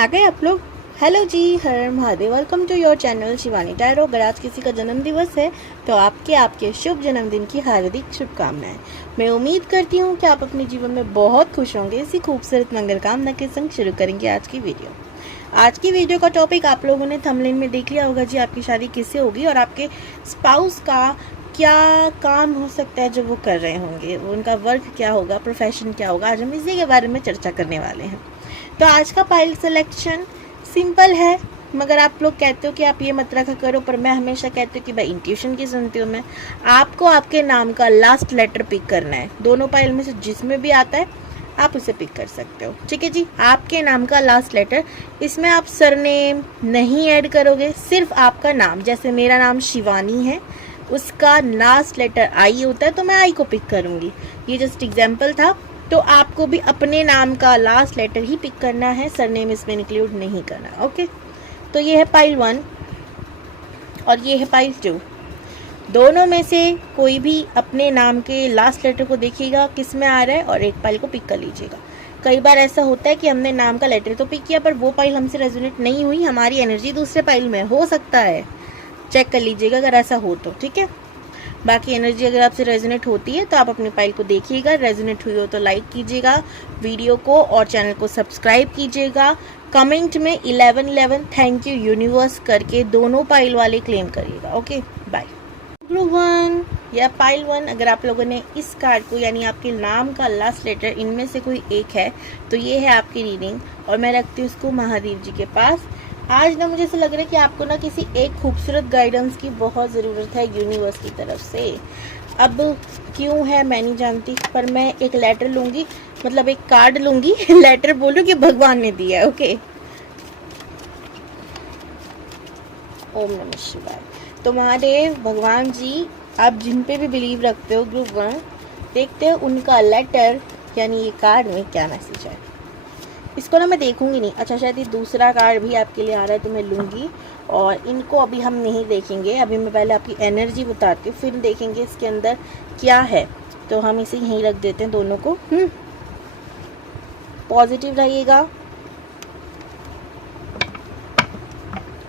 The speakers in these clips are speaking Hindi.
आ गए आप लोग। Hello ji, Har Mahadev. Welcome to your channel Shivani tarot. अगर आज किसी का जन्म दिवस है तो आपके शुभ जन्मदिन की हार्दिक शुभकामनाएं। मैं उम्मीद करती हूँ कि आप अपने जीवन में बहुत खुश होंगे। इसी खूबसूरत मंगल कामना के संग शुरू करेंगे आज की वीडियो। आज की वीडियो का टॉपिक आप लोगों ने थंबनेल में देख लिया होगा जी, आपकी शादी किससे होगी और आपके स्पाउस का क्या काम हो सकता है जो वो कर रहे होंगे, उनका वर्क क्या होगा, प्रोफेशन क्या होगा। आज हम इसी के बारे में चर्चा करने वाले हैं। तो आज का पाइल सिलेक्शन सिंपल है, मगर आप लोग कहते हो कि आप ये मत रखा करो, पर मैं हमेशा कहती हूँ कि भाई इंट्यूशन की सुनती हूँ मैं। आपको आपके नाम का लास्ट लेटर पिक करना है। दोनों पाइल में से जिसमें भी आता है आप उसे पिक कर सकते हो। ठीक है जी, आपके नाम का लास्ट लेटर। इसमें आप सरनेम नहीं ऐड करोगे, सिर्फ आपका नाम। जैसे मेरा नाम शिवानी है, उसका लास्ट लेटर आई होता है तो मैं आई को पिक करूंगी। ये जस्ट एग्जाम्पल था। तो आपको भी अपने नाम का लास्ट लेटर ही पिक करना है, सरनेम इसमें इंक्लूड नहीं करना। ओके, तो ये है पाइल 1 और ये है पाइल 2। दोनों में से कोई भी अपने नाम के लास्ट लेटर को देखिएगा किस में आ रहा है और एक पाइल को पिक कर लीजिएगा। कई बार ऐसा होता है कि हमने नाम का लेटर तो पिक किया पर वो पाइल हमसे रेजोनेट नहीं हुई, हमारी एनर्जी दूसरे पाइल में हो सकता है। चेक कर लीजिएगा अगर ऐसा हो तो। ठीक है, बाकी एनर्जी अगर आपसे रेजोनेट होती है तो आप अपनी फाइल को देखिएगा। रेजोनेट हुई हो तो लाइक कीजिएगा वीडियो को और चैनल को सब्सक्राइब कीजिएगा। कमेंट में 1111 थैंक यू यूनिवर्स करके दोनों पाइल वाले क्लेम करिएगा। Okay, bye. ग्रुप 1 या पाइल 1, अगर आप लोगों ने इस कार्ड को यानी आपके नाम का लास्ट लेटर इनमें से कोई एक है तो ये है आपकी रीडिंग और मैं रखती हूँ उसको महादेव जी के पास। आज ना मुझे ऐसा लग रहा है कि आपको ना किसी एक खूबसूरत गाइडेंस की बहुत ज़रूरत है यूनिवर्स की तरफ से। अब क्यों है मैं नहीं जानती, पर मैं एक लेटर लूँगी, मतलब एक कार्ड लूँगी लेटर बोलूँ कि भगवान ने दिया है। ओके, ओम नमः शिवाय। तो महादेव भगवान जी, आप जिन पे भी बिलीव रखते हो ग्रुप 1, देखते हो उनका लेटर यानी ये कार्ड में क्या मैसेज है। इसको ना मैं देखूंगी नहीं। अच्छा, शायद ये दूसरा कार्ड भी आपके लिए आ रहा है तो मैं लूँगी और इनको अभी हम नहीं देखेंगे। अभी मैं पहले आपकी एनर्जी बताती हूँ, फिर देखेंगे इसके अंदर क्या है। तो हम इसे यहीं रख देते हैं दोनों को। पॉजिटिव रहिएगा।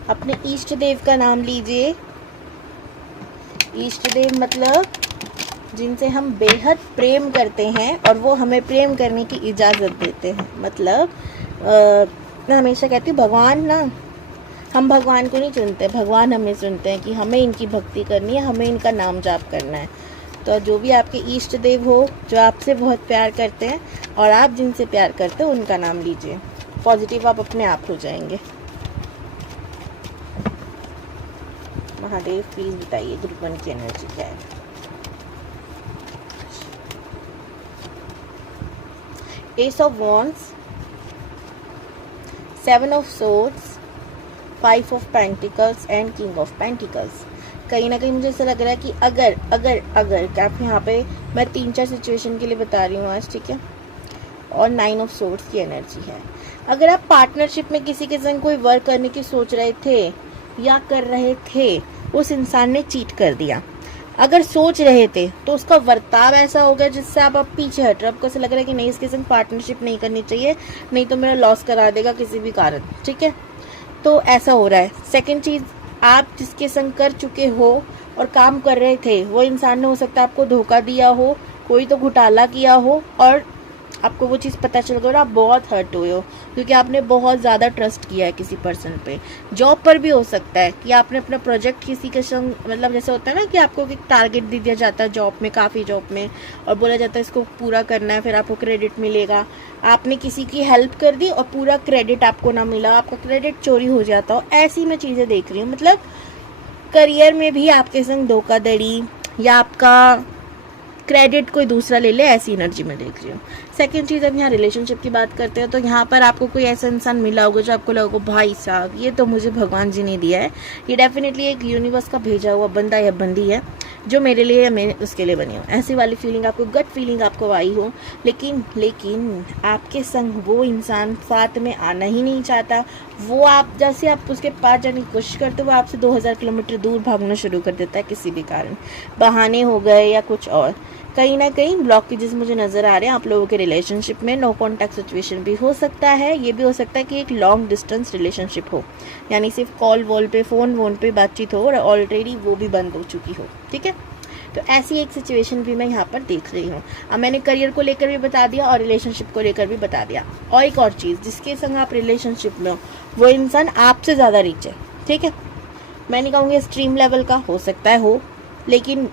अपने इष्ट देव का नाम लीजिए। इष्ट देव मतलब जिनसे हम बेहद प्रेम करते हैं और वो हमें प्रेम करने की इजाज़त देते हैं। मतलब मैं हमेशा कहती हूँ भगवान ना, हम भगवान को नहीं चुनते, भगवान हमें चुनते हैं कि हमें इनकी भक्ति करनी है, हमें इनका नाम जाप करना है। तो जो भी आपके इष्ट देव हो, जो आपसे बहुत प्यार करते हैं और आप जिनसे प्यार करते हो, उनका नाम लीजिए। पॉजिटिव आप अपने आप हो जाएंगे। महादेव प्लीज़ बताइए ग्रुप 1 की एनर्जी क्या है। Ace of Wands, 7 of Swords, 5 of Pentacles and King of Pentacles। कहीं ना कहीं मुझे ऐसा लग रहा है कि अगर क्या आप यहाँ पे, मैं 3-4 सिचुएशन के लिए बता रही हूँ आज, ठीक है। और 9 ऑफ सोर्ड्स की एनर्जी है। अगर आप पार्टनरशिप में किसी के संग कोई वर्क करने की सोच रहे थे या कर रहे थे, उस इंसान ने चीट कर दिया। अगर सोच रहे थे तो उसका वर्ताव ऐसा हो गया जिससे आप अब पीछे हट रहे हो। आपको ऐसा लग रहा है कि नहीं, इसके संग पार्टनरशिप नहीं करनी चाहिए, नहीं तो मेरा लॉस करा देगा किसी भी कारण। ठीक है, तो ऐसा हो रहा है। सेकंड चीज़, आप जिसके संग कर चुके हो और काम कर रहे थे, वो इंसान ने हो सकता है आपको धोखा दिया हो, कोई तो घोटाला किया हो और आपको वो चीज़ पता चल गई और आप बहुत हर्ट हुए हो क्योंकि आपने बहुत ज़्यादा ट्रस्ट किया है किसी पर्सन पे। जॉब पर भी हो सकता है कि आपने अपना प्रोजेक्ट किसी के संग, मतलब जैसे होता है ना कि आपको एक टारगेट दे दिया जाता है जॉब में, काफ़ी जॉब में, और बोला जाता है इसको पूरा करना है, फिर आपको क्रेडिट मिलेगा। आपने किसी की हेल्प कर दी और पूरा क्रेडिट आपको ना मिला, आपका क्रेडिट चोरी हो जाता हो। ऐसी मैं चीज़ें देख रही हूँ। मतलब करियर में भी आपके संग धोखाधड़ी या आपका क्रेडिट कोई दूसरा ले ले, ऐसी एनर्जी में देख रही हूँ। सेकंड चीज़, अब यहाँ रिलेशनशिप की बात करते हैं तो यहाँ पर आपको कोई ऐसा इंसान मिला होगा जो आपको लगेगा भाई साहब ये तो मुझे भगवान जी ने दिया है, ये डेफिनेटली एक यूनिवर्स का भेजा हुआ बंदा या बंदी है जो मेरे लिए या मैं उसके लिए बनी हूँ। ऐसी वाली फीलिंग आपको, गट फीलिंग आपको आई हो। लेकिन आपके संग वो इंसान साथ में आना ही नहीं चाहता, वो आप जैसे आप उसके पास जाने की कोशिश करते हो वो आपसे 2000 किलोमीटर दूर भागना शुरू कर देता है किसी भी कारण, बहाने हो गए या कुछ और। कहीं ना कहीं ब्लॉकेजेस मुझे नज़र आ रहे हैं आप लोगों के रिलेशनशिप में। नो कॉन्टैक्ट सिचुएशन भी हो सकता है, ये भी हो सकता है कि एक लॉन्ग डिस्टेंस रिलेशनशिप हो, यानी सिर्फ कॉल वॉल पे फ़ोन वोन पे बातचीत हो और ऑलरेडी वो भी बंद हो चुकी हो। ठीक है, तो ऐसी एक सिचुएशन भी मैं यहाँ पर देख रही हूँ। अब मैंने करियर को लेकर भी बता दिया और रिलेशनशिप को लेकर भी बता दिया। और एक और चीज़, जिसके संग आप रिलेशनशिप में हो वो इंसान आपसे ज़्यादा रिच है। ठीक है, मैं नहीं कहूँगी एक्सट्रीम लेवल का, हो सकता है हो, लेकिन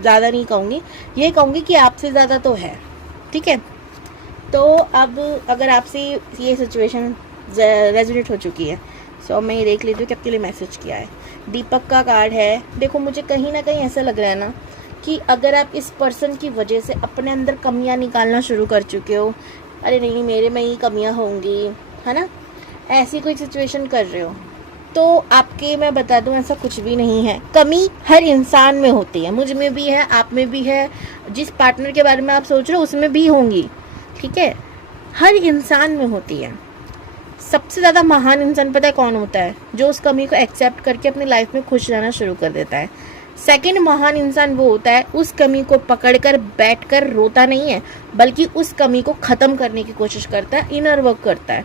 ज़्यादा नहीं कहूँगी, ये कहूँगी कि आपसे ज़्यादा तो है। ठीक है, तो अब अगर आपसे ये सिचुएशन रेजोनेट हो चुकी है सो मैं ये देख लेती हूँ कि आपके लिए मैसेज किया है। दीपक का कार्ड है। देखो मुझे कहीं ना कहीं ऐसा लग रहा है ना कि अगर आप इस पर्सन की वजह से अपने अंदर कमियां निकालना शुरू कर चुके हो, अरे नहीं मेरे में ही कमियां होंगी, है ना, ऐसी कोई सिचुएशन कर रहे हो, तो आपके मैं बता दूं ऐसा कुछ भी नहीं है। कमी हर इंसान में होती है, मुझ में भी है, आप में भी है, जिस पार्टनर के बारे में आप सोच रहे हो उसमें भी होंगी। ठीक है, हर इंसान में होती है। सबसे ज़्यादा महान इंसान पता है कौन होता है? जो उस कमी को एक्सेप्ट करके अपनी लाइफ में खुश रहना शुरू कर देता है। सेकंड महान इंसान वो होता है उस कमी को पकड़कर बैठकर रोता नहीं है, बल्कि उस कमी को ख़त्म करने की कोशिश करता है, इनर वर्क करता है।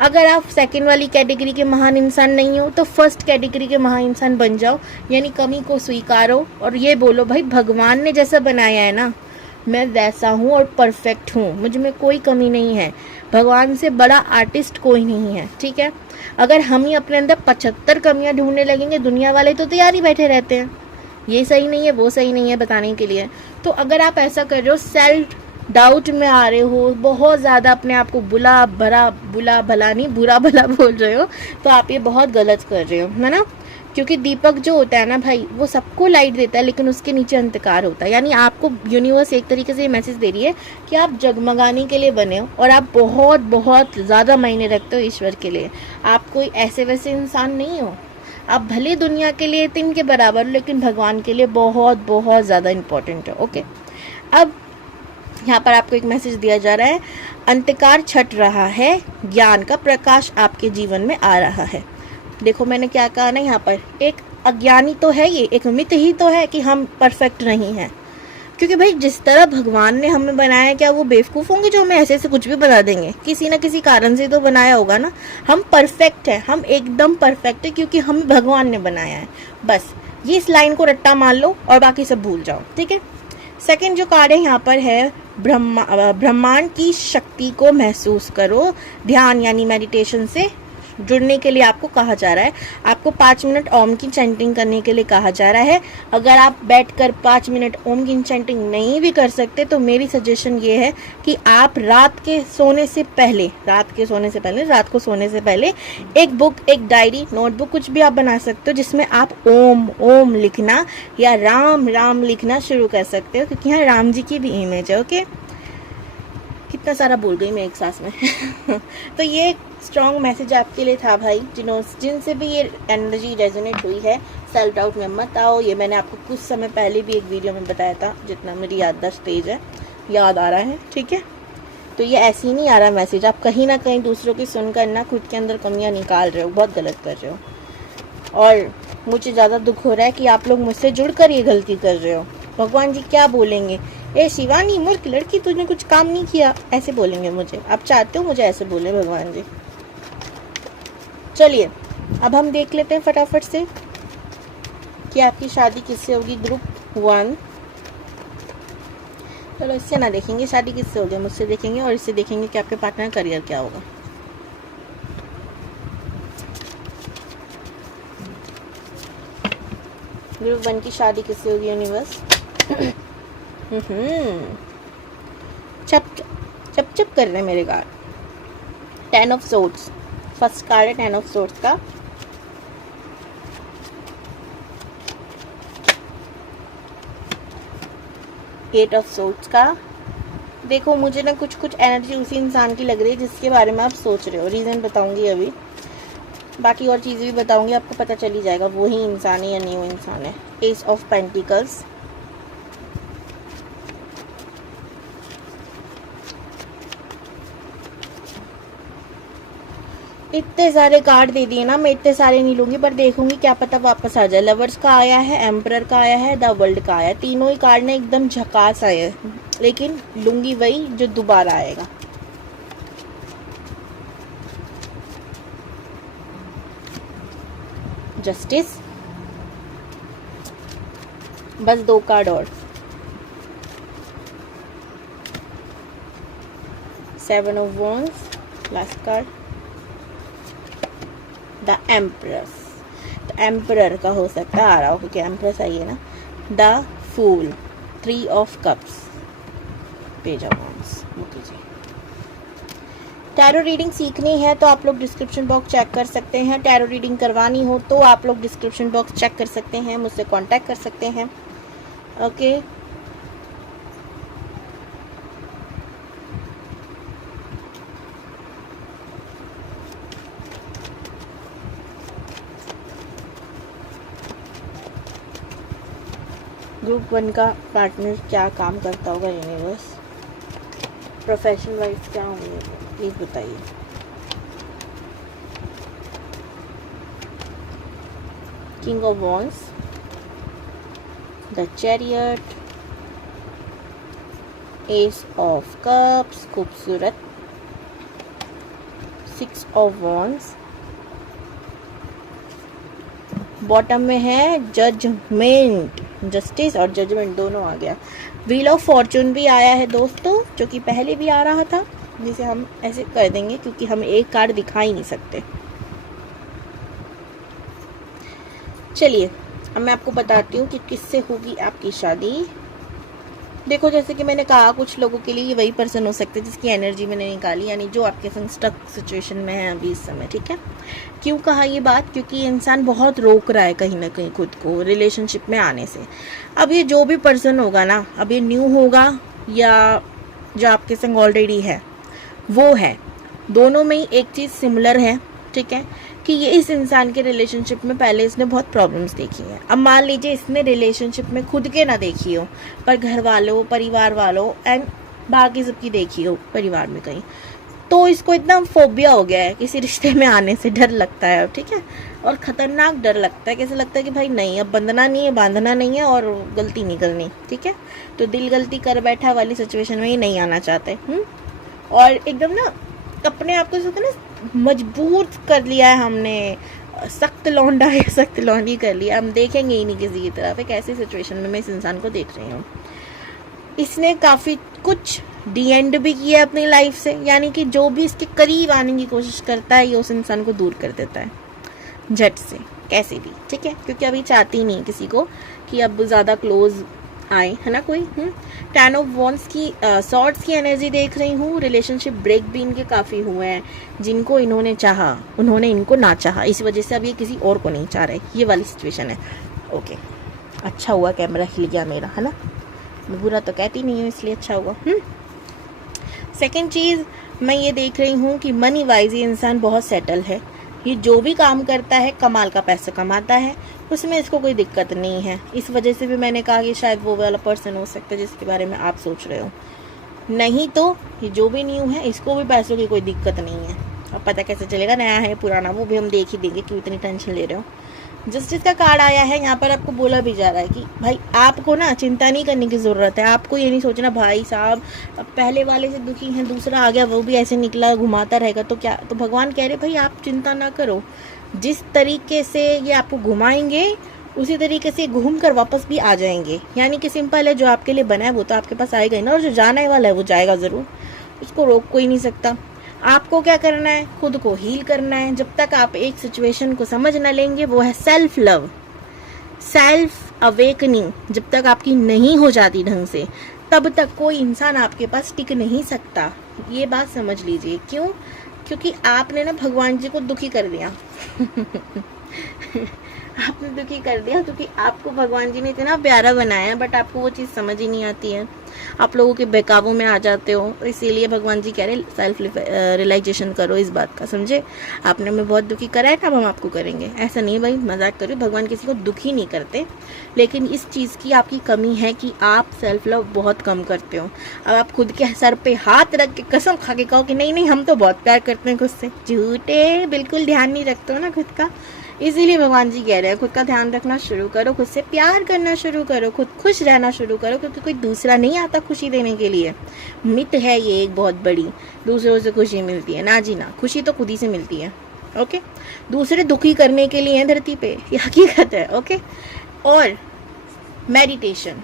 अगर आप सेकंड वाली कैटेगरी के महान इंसान नहीं हो तो फर्स्ट कैटेगरी के महान इंसान बन जाओ, यानी कमी को स्वीकारो और ये बोलो भाई भगवान ने जैसा बनाया है ना मैं वैसा हूँ और परफेक्ट हूँ, मुझ में कोई कमी नहीं है, भगवान से बड़ा आर्टिस्ट कोई नहीं है। ठीक है, अगर हम ही अपने अंदर 75 कमियां ढूंढने लगेंगे, दुनिया वाले तो तैयार ही बैठे रहते हैं ये सही नहीं है वो सही नहीं है बताने के लिए। तो अगर आप ऐसा कर रहे हो, सेल्फ डाउट में आ रहे हो, बहुत ज़्यादा अपने आप को बुरा भला बोल रहे हो, तो आप ये बहुत गलत कर रहे हो, है ना। क्योंकि दीपक जो होता है ना भाई, वो सबको लाइट देता है लेकिन उसके नीचे अंधकार होता है। यानी आपको यूनिवर्स एक तरीके से ये मैसेज दे रही है कि आप जगमगाने के लिए बने हो और आप बहुत बहुत ज़्यादा मायने रखते हो ईश्वर के लिए। आप कोई ऐसे वैसे इंसान नहीं हो, आप भले दुनिया के लिए तिन के बराबर हो लेकिन भगवान के लिए बहुत बहुत ज़्यादा इम्पोर्टेंट है। ओके, अब यहाँ पर आपको एक मैसेज दिया जा रहा है, अंधकार छट रहा है, ज्ञान का प्रकाश आपके जीवन में आ रहा है। देखो मैंने क्या कहा ना, यहाँ पर एक अज्ञानी तो है, ये एक मिथ ही तो है कि हम परफेक्ट नहीं हैं। क्योंकि भाई जिस तरह भगवान ने हमें बनाया, क्या वो बेवकूफ़ होंगे जो हमें ऐसे ऐसे कुछ भी बना देंगे? किसी ना किसी कारण से तो बनाया होगा ना। हम परफेक्ट है, हम एकदम परफेक्ट है क्योंकि हमें भगवान ने बनाया है। बस ये इस लाइन को रट्टा मान लो और बाकी सब भूल जाओ। ठीक है, सेकंड जो कार्ड है यहाँ पर है, ब्रह्मांड की शक्ति को महसूस करो। ध्यान यानी मेडिटेशन से जुड़ने के लिए आपको कहा जा रहा है। आपको 5 मिनट ओम की चैंटिंग करने के लिए कहा जा रहा है। अगर आप बैठकर 5 मिनट ओम की चैंटिंग नहीं भी कर सकते तो मेरी सजेशन ये है कि आप रात को सोने से पहले रात को सोने से पहले एक बुक, एक डायरी, नोटबुक कुछ भी आप बना सकते हो जिसमें आप ओम ओम लिखना या राम राम लिखना शुरू कर सकते हो, क्योंकि यहाँ राम जी की भी इमेज है। ओके, कितना सारा बोल गई मैं एक सांस में तो ये स्ट्रॉन्ग मैसेज आपके लिए था भाई, जिनसे भी ये एनर्जी रेजोनेट हुई है, सेल्फ डाउट में मत आओ। ये मैंने आपको कुछ समय पहले भी एक वीडियो में बताया था, जितना मेरी याददाश्त तेज है याद आ रहा है। ठीक है, तो ये ऐसे ही नहीं आ रहा मैसेज, आप कहीं ना कहीं दूसरों की सुनकर ना खुद के अंदर कमियां निकाल रहे हो, बहुत गलत कर रहे हो। और मुझे ज़्यादा दुख हो रहा है कि आप लोग मुझसे जुड़कर ये गलती कर रहे हो। भगवान जी क्या बोलेंगे, ए शिवानी मूर्ख लड़की तुझने कुछ काम नहीं किया, ऐसे बोलेंगे मुझे। आप चाहते हो मुझे ऐसे बोले भगवान जी? चलिए अब हम देख लेते हैं फटाफट से कि आपकी शादी किससे होगी। ग्रुप 1, चलो इससे ना देखेंगे शादी किससे होगी, मुझसे देखेंगे और इससे देखेंगे कि आपके पार्टनर करियर क्या होगा। ग्रुप 1 की शादी किससे होगी यूनिवर्स? चप कर रहे हैं मेरे card. 10 of swords, first card है 10 ऑफ सोर्ड्स का। एट ऑफ सोर्ड्स का। देखो मुझे ना कुछ एनर्जी उसी इंसान की लग रही है जिसके बारे में आप सोच रहे हो। रीज़न बताऊंगी अभी, बाकी और चीज़ें भी बताऊंगी, आपको पता चल ही जाएगा वही इंसान है या न्यू इंसान है। एस ऑफ पेंटिकल्स, इतने सारे कार्ड दे दिए ना, मैं इतने सारे नहीं लूंगी, पर देखूंगी क्या पता वापस आ जाए। लवर्स का आया है, एम्परर का आया है, द वर्ल्ड का आया है। तीनों ही कार्ड ने एकदम झकास आए हैं, लेकिन लूंगी वही जो दोबारा आएगा। जस्टिस, बस 2 कार्ड और। 7 of wands, last card, the empress. तो एम्परर का हो सकता है आ रहा हो, क्योंकि एम्परस आई है ना। The fool, 3 of cups, page of wands. Tarot reading सीखनी है तो आप लोग डिस्क्रिप्शन बॉक्स चेक कर सकते हैं। टैरो रीडिंग करवानी हो तो आप लोग डिस्क्रिप्शन बॉक्स चेक कर सकते हैं, मुझसे कांटेक्ट कर सकते हैं। ओके, ग्रुप 1 का पार्टनर क्या काम करता होगा यूनिवर्स, प्रोफेशन वाइज क्या होंगे प्लीज बताइए। King of wands, the chariot, S of cups, खूबसूरत, 6 ऑफ वॉन्ड्स, बॉटम में है जजमेंट, जस्टिस और जजमेंट दोनों आ गया। व्हील ऑफ फॉर्चून भी आया है दोस्तों, जो कि पहले भी आ रहा था, जिसे हम ऐसे कर देंगे क्योंकि हम एक कार्ड दिखा ही नहीं सकते। चलिए अब मैं आपको बताती हूँ कि किससे होगी आपकी शादी। देखो, जैसे कि मैंने कहा, कुछ लोगों के लिए वही पर्सन हो सकते हैं जिसकी एनर्जी मैंने निकाली, यानी जो आपके संग स्टक सिचुएशन में है अभी इस समय। ठीक है, क्यों कहा ये बात? क्योंकि इंसान बहुत रोक रहा है कहीं ना कहीं खुद को रिलेशनशिप में आने से। अब ये जो भी पर्सन होगा ना, अब ये न्यू होगा या जो आपके संग ऑलरेडी है वो है, दोनों में ही एक चीज़ सिमिलर है। ठीक है, कि ये इस इंसान के रिलेशनशिप में पहले इसने बहुत प्रॉब्लम्स देखी है। अब मान लीजिए इसने रिलेशनशिप में खुद के ना देखी हो, पर घर वालों, परिवार वालों एंड बाकी सबकी देखी हो परिवार में कहीं, तो इसको इतना फोबिया हो गया है, किसी रिश्ते में आने से डर लगता है। ठीक है, और ख़तरनाक डर लगता है। कैसे लगता है कि भाई नहीं, अब बंधना नहीं है, बांधना नहीं है और गलती नहीं करनी। ठीक है, तो दिल गलती कर बैठा वाली सिचुएशन में ही नहीं आना चाहते। और एकदम ना अपने आप को ना मजबूर कर लिया है हमने, सख्त लौंडा या सख्त लौंडी कर लिया। हम देखेंगे ही नहीं किसी की तरफ। एक ऐसी सिचुएशन में मैं इस इंसान को देख रही हूँ। इसने काफ़ी कुछ डी एंड भी किया अपनी लाइफ से, यानी कि जो भी इसके करीब आने की कोशिश करता है ये उस इंसान को दूर कर देता है झट से, कैसे भी। ठीक है, क्योंकि अभी चाहती नहीं किसी को कि अब ज़्यादा क्लोज आए, है ना कोई। 10 ऑफ वॉन्ड्स की सॉर्ड्स की एनर्जी देख रही हूँ। रिलेशनशिप ब्रेक भी इनके काफ़ी हुए हैं। जिनको इन्होंने चाहा उन्होंने इनको ना चाहा, इस वजह से अब ये किसी और को नहीं चाह रहे, ये वाली सिचुएशन है। ओके, अच्छा हुआ कैमरा हिल गया मेरा, है ना। मैं बुरा तो कहती नहीं हूँ, इसलिए अच्छा हुआ। सेकेंड चीज़ मैं ये देख रही हूँ कि मनी वाइज ये इंसान बहुत सेटल है। ये जो भी काम करता है कमाल का पैसा कमाता है, उसमें इसको कोई दिक्कत नहीं है। इस वजह से भी मैंने कहा कि शायद वो वाला पर्सन हो सकता है जिसके बारे में आप सोच रहे हो। नहीं तो ये जो भी न्यू है इसको भी पैसों की कोई दिक्कत नहीं है। अब पता कैसे चलेगा नया है पुराना, वो भी हम देख ही देंगे, क्यों इतनी टेंशन ले रहे हो। जस्टिस का कार्ड आया है, यहाँ पर आपको बोला भी जा रहा है कि भाई आपको ना चिंता नहीं करने की ज़रूरत है। आपको ये नहीं सोचना भाई साहब अब पहले वाले से दुखी हैं, दूसरा आ गया वो भी ऐसे निकला घुमाता रहेगा तो क्या। तो भगवान कह रहे भाई आप चिंता ना करो, जिस तरीके से ये आपको घुमाएंगे उसी तरीके से घूम कर वापस भी आ जाएंगे। यानी कि सिंपल है, जो आपके लिए बना है वो तो आपके पास आएगा ही ना, और जो जाने वाला है वो जाएगा ज़रूर, उसको रोक कोई नहीं सकता। आपको क्या करना है, खुद को हील करना है। जब तक आप एक सिचुएशन को समझ ना लेंगे, वो है सेल्फ लव, सेल्फ अवेकनिंग, जब तक आपकी नहीं हो जाती ढंग से, तब तक कोई इंसान आपके पास टिक नहीं सकता। ये बात समझ लीजिए। क्यों? क्योंकि आपने ना भगवान जी को दुखी कर दिया। आपने दुखी कर दिया, क्योंकि आपको भगवान जी ने इतना प्यारा बनाया है, बट आपको वो चीज़ समझ ही नहीं आती है, आप लोगों के बहकावों में आ जाते हो। इसीलिए भगवान जी कह रहे सेल्फ रियलाइजेशन करो इस बात का, समझे? आपने हमें बहुत दुखी करा है, अब हम आपको करेंगे। ऐसा नहीं भाई, मजाक करो, भगवान किसी को दुखी नहीं करते, लेकिन इस चीज़ की आपकी कमी है कि आप सेल्फ लव बहुत कम करते हो। अब आप खुद के सर पे हाथ रख के कसम खा के कहो कि नहीं नहीं हम तो बहुत प्यार करते हैं खुद से, झूठे, बिल्कुल ध्यान नहीं रखते हो ना खुद का। इसीलिए भगवान जी कह रहे हैं खुद का ध्यान रखना शुरू करो, खुद से प्यार करना शुरू करो, खुद खुश रहना शुरू करो, क्योंकि कोई दूसरा नहीं आता खुशी देने के लिए। मिथ है ये एक बहुत बड़ी, दूसरों से खुशी मिलती है, ना जी ना, खुशी तो खुद ही से मिलती है। ओके, दूसरे दुखी करने के लिए है धरती पे, ये हकीकत है। ओके, और मेडिटेशन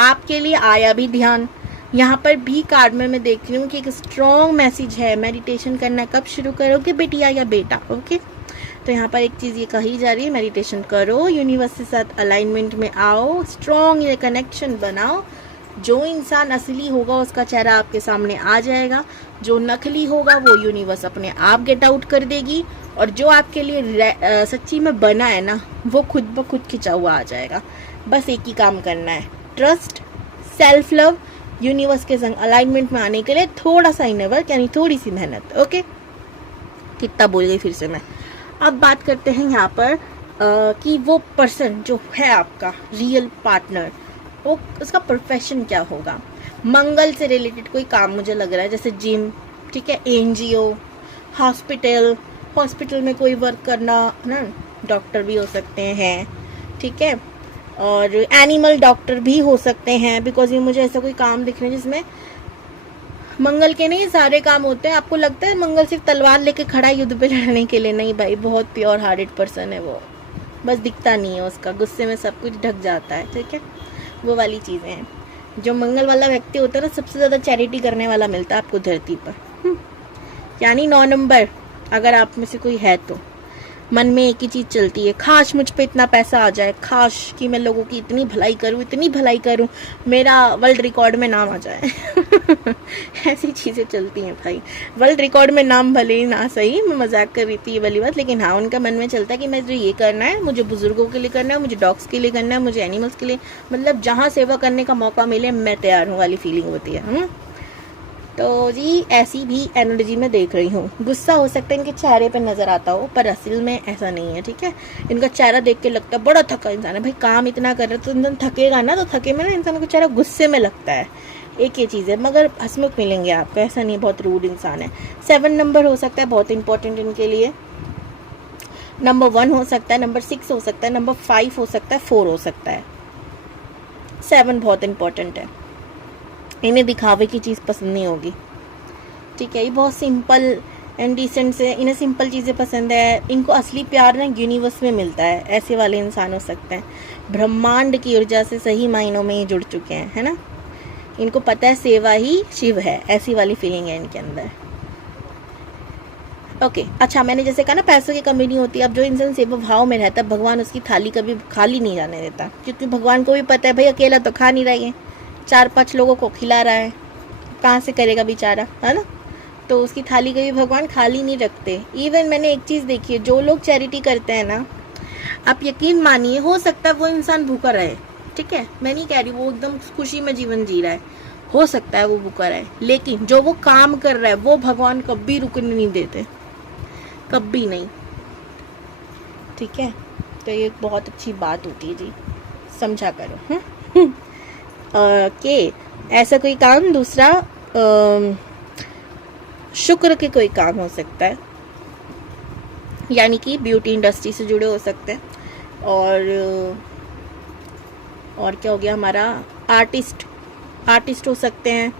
आपके लिए आया भी ध्यान, यहाँ पर भी कार्ड में मैं देख रही हूँ कि एक स्ट्रॉन्ग मैसेज है, मेडिटेशन करना कब शुरू करोगे बेटिया या बेटा? ओके, तो यहाँ पर एक चीज़ ये कही जा रही है, मेडिटेशन करो, यूनिवर्स के साथ अलाइनमेंट में आओ, स्ट्रॉन्ग ये कनेक्शन बनाओ। जो इंसान असली होगा उसका चेहरा आपके सामने आ जाएगा, जो नकली होगा वो यूनिवर्स अपने आप गेट आउट कर देगी, और जो आपके लिए सच्ची में बना है ना वो खुद ब खुद खिंचा हुआ आ जाएगा। बस एक ही काम करना है, ट्रस्ट, सेल्फ लव, यूनिवर्स के संग अलाइनमेंट में आने के लिए थोड़ा सा इनर वर्क, यानी थोड़ी सी मेहनत। ओके, कितना बोल गई फिर से मैं। अब बात करते हैं यहाँ पर कि वो पर्सन जो है आपका रियल पार्टनर, वो उसका प्रोफेशन क्या होगा। मंगल से रिलेटेड कोई काम मुझे लग रहा है, जैसे जिम, ठीक है, एनजीओ, हॉस्पिटल में कोई वर्क करना ना, डॉक्टर भी हो सकते हैं, ठीक है, और एनिमल डॉक्टर भी हो सकते हैं, बिकॉज ये मुझे ऐसा कोई काम दिख रहा है जिसमें मंगल के नहीं सारे काम होते हैं। आपको लगता है मंगल सिर्फ तलवार लेके खड़ा है युद्ध पे लड़ने के लिए? नहीं भाई, बहुत प्योर हार्टेड पर्सन है वो, बस दिखता नहीं है, उसका गुस्से में सब कुछ ढक जाता है, ठीक है, वो वाली चीज़ें हैं। जो मंगल वाला व्यक्ति होता है ना, सबसे ज़्यादा चैरिटी करने वाला मिलता है आपको धरती पर, यानी 9 नंबर अगर आप में से कोई है तो मन में एक ही चीज़ चलती है, काश मुझ पे इतना पैसा आ जाए, काश कि मैं लोगों की इतनी भलाई करूं, मेरा वर्ल्ड रिकॉर्ड में नाम आ जाए। ऐसी चीज़ें चलती हैं भाई। वर्ल्ड रिकॉर्ड में नाम भले ही ना सही, मैं मजाक कर रही थी ये वाली बात, लेकिन हाँ उनका मन में चलता है कि मुझे ये करना है, मुझे बुजुर्गों के लिए करना है, मुझे डॉग्स के लिए करना है, मुझे एनिमल्स के लिए, मतलब जहाँ सेवा करने का मौका मिले मैं तैयार हूँ वाली फीलिंग होती है। तो जी ऐसी भी एनर्जी में देख रही हूँ। गुस्सा हो सकता है इनके चेहरे पे नजर आता हो, पर असल में ऐसा नहीं है, ठीक है। इनका चेहरा देख के लगता है बड़ा थका इंसान है भाई, काम इतना कर रहा है तो इंसान थकेगा ना, तो थके में ना इंसान का चेहरा गुस्से में लगता है, एक ये चीज़ है, मगर हंसमुख मिलेंगे आपको, ऐसा नहीं बहुत रूड इंसान है। 7 नंबर हो सकता है बहुत इंपॉर्टेंट इनके लिए, नंबर 1 हो सकता है, नंबर 6 हो सकता है, नंबर 5 हो सकता है, 4 हो सकता है, 7 बहुत इंपॉर्टेंट है। इन्हें दिखावे की चीज़ पसंद नहीं होगी, ठीक है, ये बहुत सिंपल एंड डिसेंट से, इन्हें सिंपल चीज़ें पसंद है। इनको असली प्यार ना यूनिवर्स में मिलता है, ऐसे वाले इंसान हो सकते हैं। ब्रह्मांड की ऊर्जा से सही मायनों में ये जुड़ चुके हैं, है ना। इनको पता है सेवा ही शिव है, ऐसी वाली फीलिंग है इनके अंदर। ओके, अच्छा, मैंने जैसे कहा ना पैसों की कमी नहीं होती। अब जो इंसान सेवा भाव में रहता है, भगवान उसकी थाली कभी खाली नहीं जाने देता, क्योंकि भगवान को भी पता है भाई अकेला तो खा नहीं रही है, 4-5 लोगों को खिला रहा है, कहाँ से करेगा बेचारा, है ना। तो उसकी थाली कभी भगवान खाली नहीं रखते। इवन मैंने एक चीज़ देखी है, जो लोग चैरिटी करते हैं ना, आप यकीन मानिए, हो सकता है वो इंसान भूखा रहे, ठीक है, मैं नहीं कह रही वो एकदम खुशी में जीवन जी रहा है, हो सकता है वो भूखा रहे, लेकिन जो वो काम कर रहा है वो भगवान कभी रुकने नहीं देते, कभी नहीं, ठीक है। तो ये बहुत अच्छी बात होती है जी, समझा करो। ओके, ऐसा कोई काम। दूसरा, शुक्र के कोई काम हो सकता है, यानी कि ब्यूटी इंडस्ट्री से जुड़े हो सकते हैं, और क्या हो गया हमारा, आर्टिस्ट हो सकते हैं,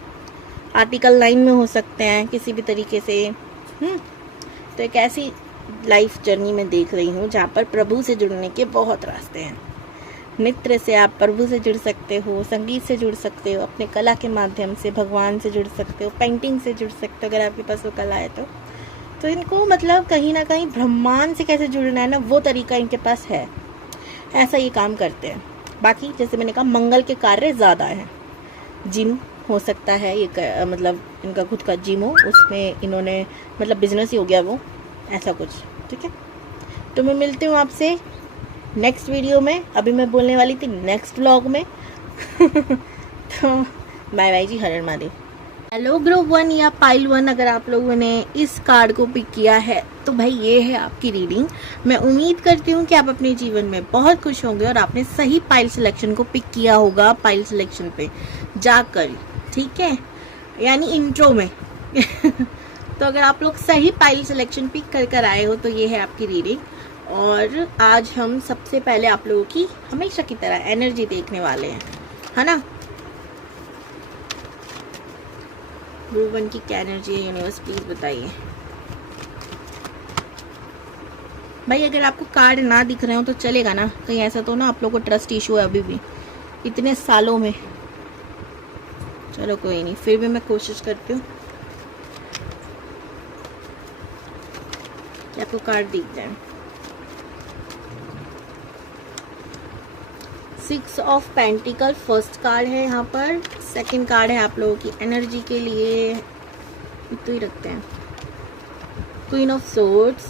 आर्टिकल लाइन में हो सकते हैं किसी भी तरीके से। तो एक ऐसी लाइफ जर्नी में देख रही हूँ जहाँ पर प्रभु से जुड़ने के बहुत रास्ते हैं। नृत्य से आप प्रभु से जुड़ सकते हो, संगीत से जुड़ सकते हो, अपने कला के माध्यम से भगवान से जुड़ सकते हो, पेंटिंग से जुड़ सकते हो अगर आपके पास वो कला है तो इनको मतलब कहीं ना कहीं ब्रह्मांड से कैसे जुड़ना है ना, वो तरीका इनके पास है, ऐसा ये काम करते हैं। बाकी जैसे मैंने कहा मंगल के कार्य ज़्यादा हैं, जिम हो सकता है, ये मतलब इनका खुद का जिम हो, उसमें इन्होंने मतलब बिजनेस ही हो गया वो, ऐसा कुछ, ठीक है। तो मैं मिलती हूँ आपसे नेक्स्ट वीडियो में। अभी मैं बोलने वाली थी नेक्स्ट व्लॉग में। तो बाय बाय जी, हर हर महादेव। हेलो ग्रुप 1 या पाइल 1, अगर आप लोगों ने इस कार्ड को पिक किया है तो भाई ये है आपकी रीडिंग। मैं उम्मीद करती हूँ कि आप अपने जीवन में बहुत खुश होंगे और आपने सही पाइल सिलेक्शन को पिक किया होगा पाइल सिलेक्शन पे जाकर, ठीक है, यानी इंट्रो में। तो अगर आप लोग सही पाइल सिलेक्शन पिक कर कर आए हो तो ये है आपकी रीडिंग। और आज हम सबसे पहले आप लोगों की हमेशा की तरह एनर्जी देखने वाले हैं, है ना। ग्रुप 1 की क्या एनर्जी है यूनिवर्स, प्लीज बताइए भाई। अगर आपको कार्ड ना दिख रहे हो तो चलेगा ना, कहीं ऐसा तो ना आप लोगों को ट्रस्ट इशू है अभी भी इतने सालों में। चलो कोई नहीं, फिर भी मैं कोशिश करती हूँ कि आपको कार्ड दिख जाए। 6 ऑफ पेंटिकल फर्स्ट कार्ड है यहाँ पर। सेकंड कार्ड है आप लोगों की एनर्जी के लिए, तो ही रखते हैं। Queen of swords,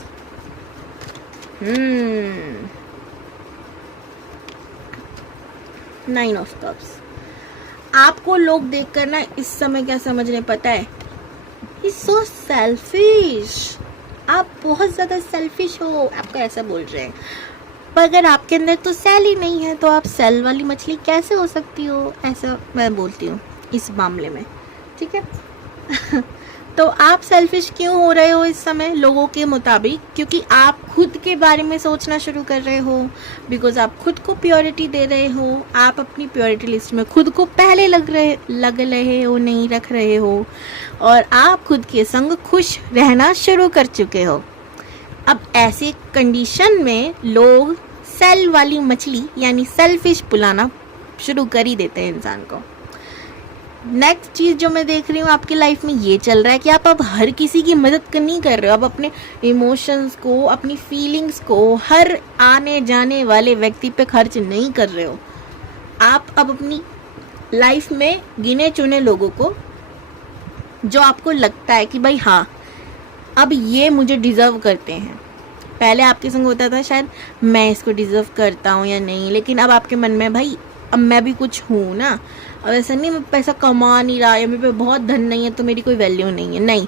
9 of cups. आपको लोग देखकर ना इस समय क्या समझ रहे पता है, He's so selfish। आप बहुत ज्यादा सेल्फिश हो, आपको ऐसा बोल रहे हैं। पर अगर आपके अंदर तो सेल ही नहीं है तो आप सेल वाली मछली कैसे हो सकती हो, ऐसा मैं बोलती हूँ इस मामले में, ठीक है। तो आप सेल्फिश क्यों हो रहे हो इस समय लोगों के मुताबिक, क्योंकि आप खुद के बारे में सोचना शुरू कर रहे हो। बिकॉज आप खुद को प्योरिटी दे रहे हो, आप अपनी प्योरिटी लिस्ट में खुद को पहले लग रहे हो, नहीं रख रहे हो, और आप खुद के संग खुश रहना शुरू कर चुके हो। अब ऐसे कंडीशन में लोग सेल वाली मछली यानी सेल्फिश बुलाना शुरू कर ही देते हैं इंसान को। नेक्स्ट चीज जो मैं देख रही हूँ आपकी लाइफ में ये चल रहा है कि आप अब हर किसी की मदद नहीं कर रहे हो। अब अपने इमोशंस को, अपनी फीलिंग्स को हर आने जाने वाले व्यक्ति पे खर्च नहीं कर रहे हो। आप अब अपनी लाइफ में गिने चुने लोगों को, जो आपको लगता है कि भाई हाँ अब ये मुझे डिजर्व करते हैं। पहले आपके संग होता था शायद मैं इसको डिजर्व करता हूँ या नहीं, लेकिन अब आपके मन में भाई अब मैं भी कुछ हूँ ना। अब ऐसा नहीं मैं पैसा कमा नहीं रहा या मेरे पे बहुत धन नहीं है तो मेरी कोई वैल्यू नहीं है, नहीं,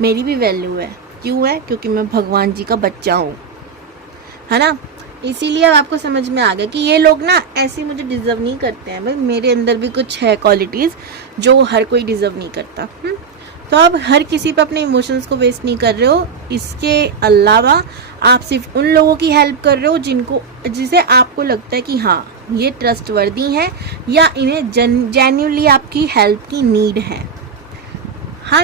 मेरी भी वैल्यू है। क्यों है? क्योंकि मैं भगवान जी का बच्चा हूँ, है ना। इसीलिए अब आपको समझ में आ गया कि ये लोग ना ऐसे मुझे डिजर्व नहीं करते हैं। भाई मेरे अंदर भी कुछ है क्वालिटीज जो हर कोई डिजर्व नहीं करता। तो आप हर किसी पे अपने इमोशंस को वेस्ट नहीं कर रहे हो। इसके अलावा आप सिर्फ उन लोगों की हेल्प कर रहे हो जिसे आपको लगता है कि हाँ ये ट्रस्टवर्दी हैं या इन्हें जेन्युइनली आपकी हेल्प की नीड है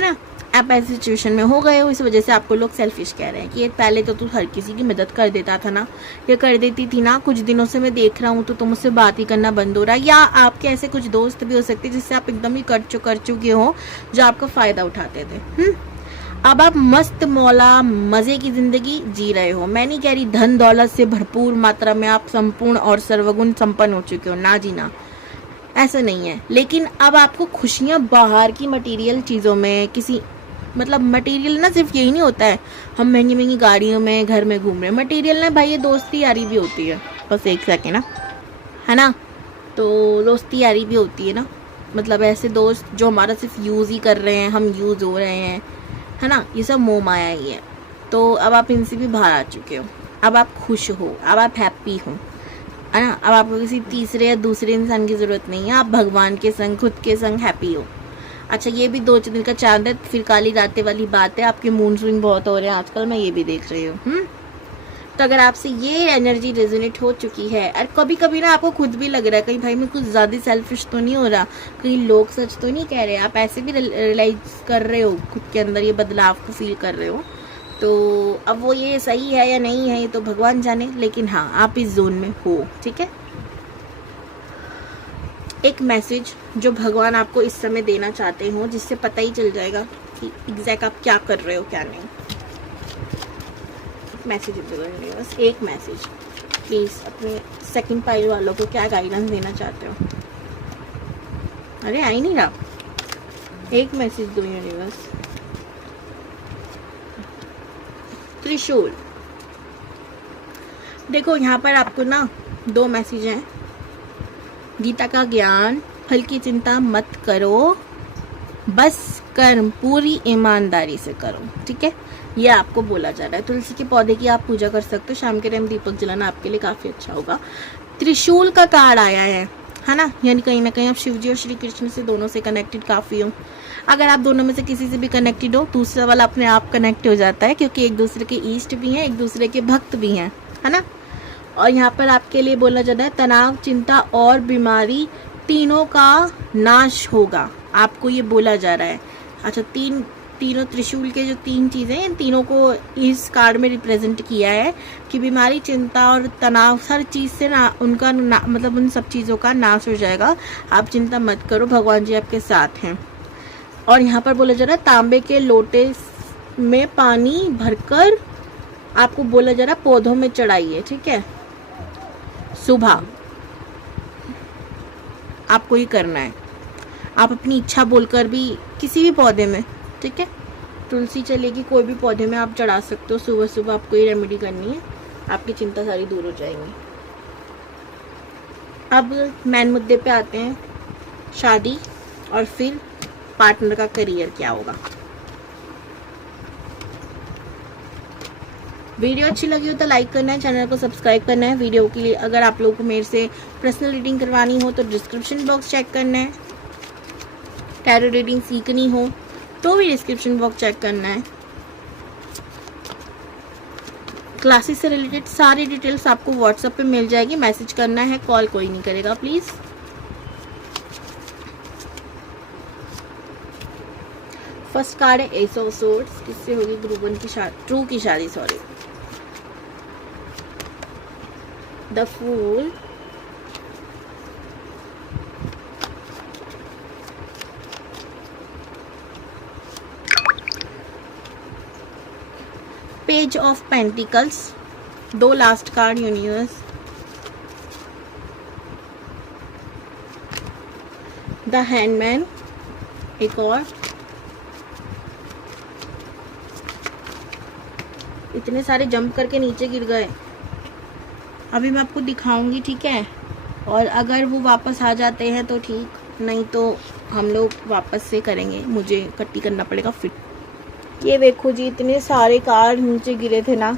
ना। आप ऐसी सिचुएशन में हो गए हो, इस वजह से आपको लोग सेल्फिश कह रहे हैं कि ये पहले तो तू हर किसी की मदद कर देता था ना, ये कर देती थी ना, कुछ दिनों से मैं देख रहा हूँ तो तुम मुझसे बात ही करना बंद हो रहा है। या आपके ऐसे कुछ दोस्त भी हो सकते हैं जिससे आप एकदम ही कर चुके हो, जो आपका फायदा उठाते थे। अब आप मस्त मौला मजे की जिंदगी जी रहे हो। मैं नहीं कह रही धन दौलत से भरपूर मात्रा में आप संपूर्ण और सर्वगुण संपन्न हो चुके हो, ना जी ना, ऐसा नहीं है। लेकिन अब आपको खुशियां बाहर की मटेरियल चीजों में, किसी मतलब मटेरियल ना सिर्फ यही नहीं होता है हम महंगी महंगी गाड़ियों में घर में घूम रहे हैं। मटेरियल ना भाई ये दोस्ती यारी भी होती है। बस एक सेकेंड ना, है ना। तो दोस्ती यारी भी होती है ना, मतलब ऐसे दोस्त जो हमारा सिर्फ यूज ही कर रहे हैं, हम यूज हो रहे हैं, है ना। ये सब मोह माया ही है। तो अब आप इनसे भी बाहर आ चुके हो, अब आप खुश हो, अब आप हैप्पी हो, है ना। अब आपको किसी तीसरे या दूसरे इंसान की जरूरत नहीं है, आप भगवान के संग, खुद के संग हैप्पी हो। अच्छा ये भी 2 दिन का चांद है, फिर काली रातें वाली बात है। आपके मूड स्विंग बहुत हो रहे हैं आजकल, मैं ये भी देख रही हूँ। तो अगर आपसे ये एनर्जी रेजोनेट हो चुकी है, और कभी कभी ना आपको खुद भी लग रहा है कहीं भाई मैं कुछ ज्यादा सेल्फिश तो नहीं हो रहा, कहीं लोग सच तो नहीं कह रहे, आप ऐसे भी रियलाइज कर रहे हो खुद के अंदर, ये बदलाव को फील कर रहे हो। तो अब वो ये सही है या नहीं है ये तो भगवान जाने, लेकिन हाँ आप इस जोन में हो, ठीक है। एक मैसेज जो भगवान आपको इस समय देना चाहते हो, जिससे पता ही चल जाएगा कि एग्जैक्ट आप क्या कर रहे हो क्या नहीं। मैसेज बस एक मैसेज प्लीज अपने सेकंड पाइल वालों को क्या गाइडेंस देना चाहते हो। अरे आ ही नहीं रहा, एक मैसेज दो यूनिवर्स। त्रिशूल, देखो यहाँ पर आपको ना 2 मैसेज हैं। गीता का ज्ञान, फल की चिंता मत करो, बस कर्म पूरी ईमानदारी से करो। ठीक है, ये आपको बोला जा रहा है। तुलसी के पौधे की आप पूजा कर सकते हो, शाम के टाइम दीपक जलाना आपके लिए काफी अच्छा होगा। त्रिशूल का कार्ड आया है ना, यानी कहीं ना कहीं आप शिव जी और श्री कृष्ण से दोनों से कनेक्टेड काफी हो। अगर आप दोनों में से किसी से भी कनेक्टेड हो, दूसरा वाला अपने आप कनेक्ट हो जाता है, क्योंकि एक दूसरे के ईष्ट भी हैं, एक दूसरे के भक्त भी हैं, है ना। और यहाँ पर आपके लिए बोला जा रहा है तनाव, चिंता और बीमारी तीनों का नाश होगा, आपको ये बोला जा रहा है। अच्छा, तीनों त्रिशूल के जो 3 चीजें हैं, इन तीनों को इस कार्ड में रिप्रेजेंट किया है कि बीमारी, चिंता और तनाव, हर चीज से मतलब उन सब चीजों का नाश हो जाएगा। आप चिंता मत करो, भगवान जी आपके साथ हैं। और यहाँ पर बोला जा रहा है तांबे के लोटे में पानी भरकर आपको बोला जा रहा है पौधों में चढ़ाइए। ठीक है, सुबह आपको ये करना है। आप अपनी इच्छा बोलकर भी किसी भी पौधे में, ठीक है, तुलसी चलेगी, कोई भी पौधे में आप चढ़ा सकते हो। सुबह सुबह आपको ये रेमेडी करनी है, आपकी चिंता सारी दूर हो जाएंगी। अब मेन मुद्दे पे आते हैं, शादी और फिर पार्टनर का करियर क्या होगा। वीडियो अच्छी लगी हो तो लाइक करना है, चैनल को सब्सक्राइब करना है। वीडियो के लिए अगर आप लोगों को मेरे से पर्सनल रीडिंग करवानी हो तो डिस्क्रिप्शन बॉक्स चेक करना है। टैरो रीडिंग सीखनी हो तो भी डिस्क्रिप्शन बॉक्स चेक करना है। क्लासेस से रिलेटेड सारी डिटेल्स आपको व्हाट्सएप पे मिल जाएगी, मैसेज करना है, कॉल कोई नहीं करेगा प्लीज। फर्स्ट कार्ड है एस ऑफ सोर्ड्स, किससे होगी ट्रू की शादी, sorry. The fool, page of pentacles, 2 last card universe, the hangman, एक और, इतने सारे जंप करके नीचे गिर गए। अभी मैं आपको दिखाऊंगी, ठीक है, और अगर वो वापस आ जाते हैं तो ठीक, नहीं तो हम लोग वापस से करेंगे, मुझे कट्टी करना पड़ेगा फिर। ये देखो जी, इतने सारे कार्ड नीचे गिरे थे ना,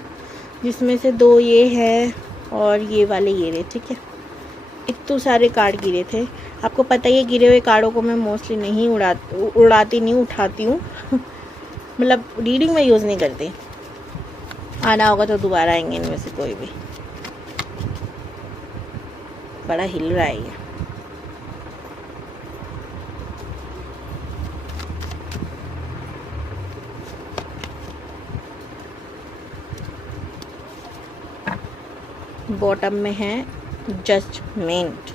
जिसमें से 2 ये है और ये वाले ये रहे। ठीक है, इतने सारे कार्ड गिरे थे। आपको पता ही है, गिरे हुए कार्डों को मैं मोस्टली नहीं उठाती हूँ मतलब रीडिंग में यूज़ नहीं करती। आना होगा तो दोबारा आएंगे इनमें से कोई भी। बड़ा हिल रहा है ये। बॉटम में है जजमेंट।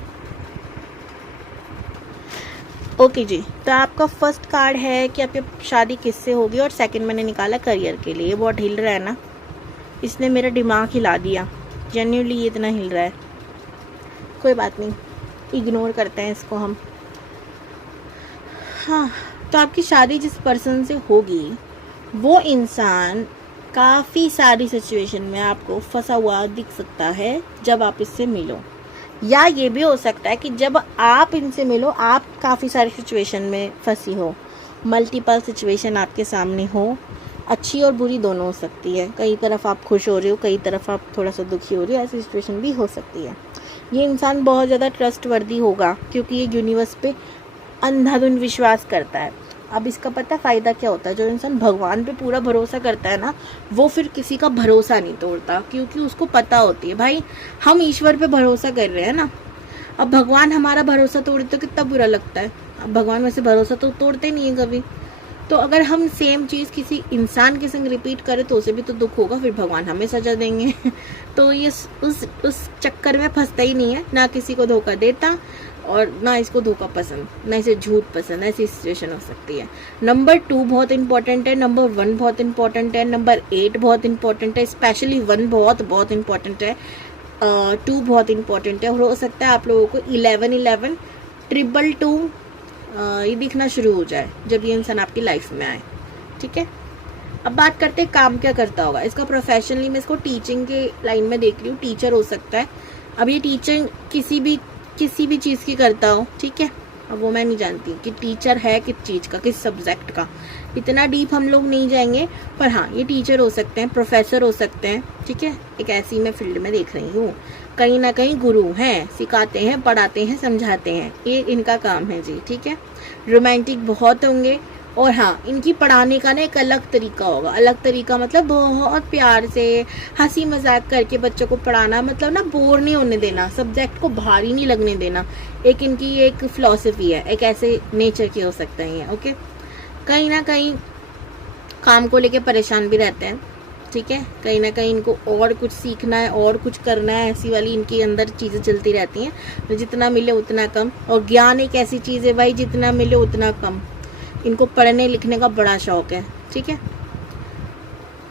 ओके जी, तो आपका फर्स्ट कार्ड है कि आपकी शादी किससे होगी, और सेकंड मैंने निकाला करियर के लिए। बहुत हिल रहा है ना, इसने मेरा दिमाग हिला दिया, जेन्युइनली ये इतना हिल रहा है। कोई बात नहीं, इग्नोर करते हैं इसको हम। हाँ, तो आपकी शादी जिस पर्सन से होगी, वो इंसान काफ़ी सारी सिचुएशन में आपको फंसा हुआ दिख सकता है जब आप इससे मिलो, या ये भी हो सकता है कि जब आप इनसे मिलो आप काफ़ी सारी सिचुएशन में फंसी हो, मल्टीपल सिचुएशन आपके सामने हो, अच्छी और बुरी दोनों हो सकती है। कई तरफ आप खुश हो रहे हो, कई तरफ आप थोड़ा सा दुखी हो रहे हो, ऐसी सिचुएशन भी हो सकती है। ये इंसान बहुत ज़्यादा ट्रस्टवर्दी होगा, क्योंकि ये यूनिवर्स पे अंधाधुंध विश्वास करता है। अब इसका पता फ़ायदा क्या होता है, जो इंसान भगवान पे पूरा भरोसा करता है ना, वो फिर किसी का भरोसा नहीं तोड़ता, क्योंकि उसको पता होती है भाई हम ईश्वर पे भरोसा कर रहे हैं ना। अब भगवान हमारा भरोसा तोड़े तो कितना बुरा लगता है। अब भगवान वैसे भरोसा तो तोड़ते नहीं है कभी, तो अगर हम सेम चीज़ किसी इंसान के संग रिपीट करें तो उसे भी तो दुख होगा, फिर भगवान हमें सजा देंगे तो ये उस चक्कर में फंसता ही नहीं है, ना किसी को धोखा देता और ना इसको धोखा पसंद, ना इसे झूठ पसंद। ऐसी सिचुएशन हो सकती है। नंबर 2 बहुत इंपॉर्टेंट है, नंबर 1 बहुत इंपॉर्टेंट है, नंबर 8 बहुत इंपॉर्टेंट है, स्पेशली 1 बहुत इंपॉर्टेंट है, 2 बहुत इंपॉर्टेंट है। और हो सकता है आप लोगों को 11 222 ये दिखना शुरू हो जाए जब ये इंसान आपकी लाइफ में आए। ठीक है, अब बात करते हैं काम क्या करता होगा इसका प्रोफेशनली। मैं इसको टीचिंग के लाइन में देख रही हूँ, टीचर हो सकता है। अब ये टीचर किसी भी चीज़ की करता हो, ठीक है। अब वो मैं नहीं जानती कि टीचर है किस चीज़ का, किस सब्जेक्ट का, इतना डीप हम लोग नहीं जाएंगे। पर हाँ, ये टीचर हो सकते हैं, प्रोफेसर हो सकते हैं, ठीक है। एक ऐसी मैं फील्ड में देख रही हूँ। कहीं ना कहीं गुरु हैं, सिखाते हैं, पढ़ाते हैं, समझाते हैं, ये इनका काम है जी, ठीक है। रोमांटिक बहुत होंगे। और हाँ, इनकी पढ़ाने का ना एक अलग तरीका होगा। अलग तरीका मतलब बहुत प्यार से हंसी मजाक करके बच्चों को पढ़ाना, मतलब ना बोर नहीं होने देना, सब्जेक्ट को भारी नहीं लगने देना। एक इनकी एक फिलॉसफी है, एक ऐसे नेचर की हो सकता है ये, ओके। कहीं ना कहीं काम को लेके परेशान भी रहते हैं, ठीक है। कहीं ना कहीं इनको और कुछ सीखना है, और कुछ करना है, ऐसी वाली इनके अंदर चीज़ें चलती रहती हैं। तो जितना मिले उतना कम। और ज्ञान एक ऐसी चीज़ है भाई, जितना मिले उतना कम। इनको पढ़ने लिखने का बड़ा शौक है, ठीक है।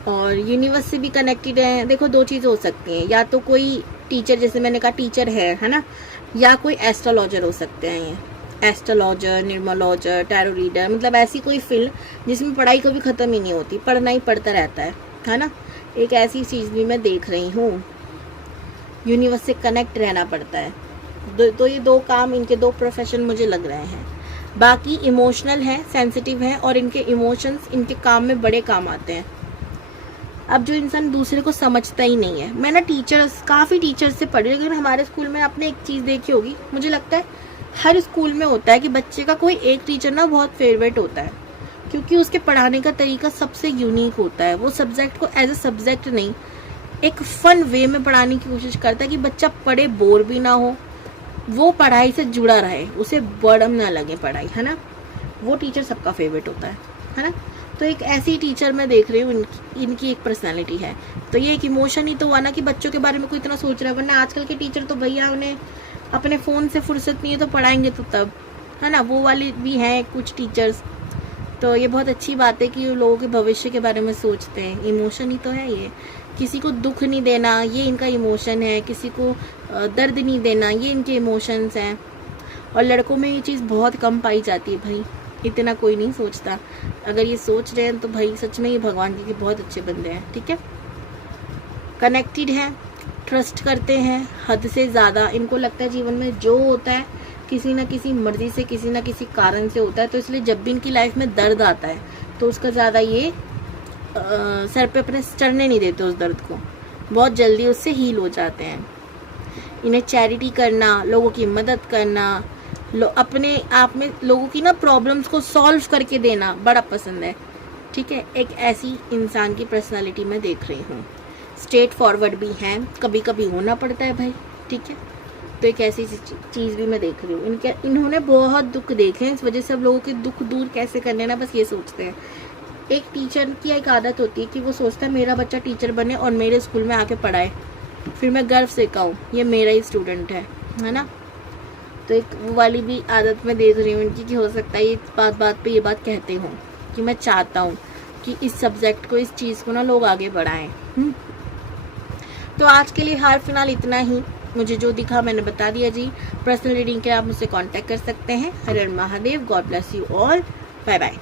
और यूनिवर्स से भी कनेक्टेड है। देखो, दो चीज़ें हो सकती हैं, या तो कोई टीचर, जैसे मैंने कहा टीचर है ना, या कोई एस्ट्रोलॉजर हो सकते हैं। ये एस्ट्रोलॉजर, न्यूमरोलॉजर, टैरो रीडर, मतलब ऐसी कोई फील्ड जिसमें पढ़ाई कभी ख़त्म ही नहीं होती, पढ़ना ही पड़ता रहता है ना। एक ऐसी चीज़ भी मैं देख रही हूँ। यूनिवर्स से कनेक्ट रहना पड़ता है। तो ये दो काम, इनके दो प्रोफेशन मुझे लग रहे हैं। बाकी इमोशनल है, सेंसिटिव है, और इनके इमोशंस इनके काम में बड़े काम आते हैं। अब जो इंसान दूसरे को समझता ही नहीं है, मैं ना काफ़ी टीचर्स से पढ़ी, लेकिन हमारे स्कूल में आपने एक चीज़ देखी होगी, मुझे लगता है हर स्कूल में होता है कि बच्चे का कोई एक टीचर ना बहुत फेवरेट होता है, क्योंकि उसके पढ़ाने का तरीका सबसे यूनिक होता है। वो सब्जेक्ट को एज ए सब्जेक्ट नहीं, एक फन वे में पढ़ाने की कोशिश करता है कि बच्चा पढ़े, बोर भी ना हो, वो पढ़ाई से जुड़ा रहे, उसे बर्डन ना लगे पढ़ाई, है ना। वो टीचर सबका फेवरेट होता है ना। तो एक ऐसी टीचर मैं देख रही हूँ, इनकी एक पर्सनालिटी है। तो ये एक इमोशन ही तो हुआ ना कि बच्चों के बारे में कोई इतना सोच रहा है। वरना आजकल के टीचर तो भैया उन्हें अपने फ़ोन से फुर्सत नहीं है, तो पढ़ाएंगे तो तब, है ना। वो वाली भी हैं कुछ टीचर्स। तो ये बहुत अच्छी बात है कि लोगों के भविष्य के बारे में सोचते हैं। इमोशन ही तो है ये। किसी को दुख नहीं देना, ये इनका इमोशन है। किसी को दर्द नहीं देना, ये इनके इमोशंस हैं। और लड़कों में ये चीज़ बहुत कम पाई जाती है भाई, इतना कोई नहीं सोचता। अगर ये सोच रहे हैं तो भाई सच में ये भगवान जी के बहुत अच्छे बंदे हैं, ठीक है। कनेक्टेड हैं, ट्रस्ट करते हैं हद से ज़्यादा। इनको लगता है जीवन में जो होता है किसी न किसी मर्जी से, किसी न किसी कारण से होता है। तो इसलिए जब भी इनकी लाइफ में दर्द आता है तो उसका ज़्यादा ये सर पे अपने चढ़ने नहीं देते, उस दर्द को बहुत जल्दी उससे हील हो जाते हैं। इन्हें चैरिटी करना, लोगों की मदद करना, अपने आप में लोगों की ना प्रॉब्लम्स को सॉल्व करके देना बड़ा पसंद है, ठीक है। एक ऐसी इंसान की पर्सनालिटी मैं देख रही हूँ। स्ट्रेट फॉरवर्ड भी हैं, कभी कभी होना पड़ता है भाई, ठीक है। तो एक ऐसी चीज़ भी मैं देख रही हूँ। इन्होंने बहुत दुख देखे हैं, इस वजह से अब लोगों के दुख दूर कैसे करने ना, बस ये सोचते हैं। एक टीचर की एक आदत होती है कि वो सोचता है मेरा बच्चा टीचर बने और मेरे स्कूल में आके पढ़ाए, फिर मैं गर्व से कहूँ ये मेरा ही स्टूडेंट है ना। तो एक वो वाली भी आदत मैं देख रही हूँ इनकी, कि हो सकता है ये बात पे ये बात कहते हों कि मैं चाहता हूँ कि इस सब्जेक्ट को, इस चीज़ को ना लोग आगे बढ़ाएं। तो आज के लिए हाल फिलहाल इतना ही। मुझे जो दिखा मैंने बता दिया जी। पर्सनल रीडिंग के आप मुझसे कांटेक्ट कर सकते हैं। Har Har Mahadev, God bless you all, bye bye.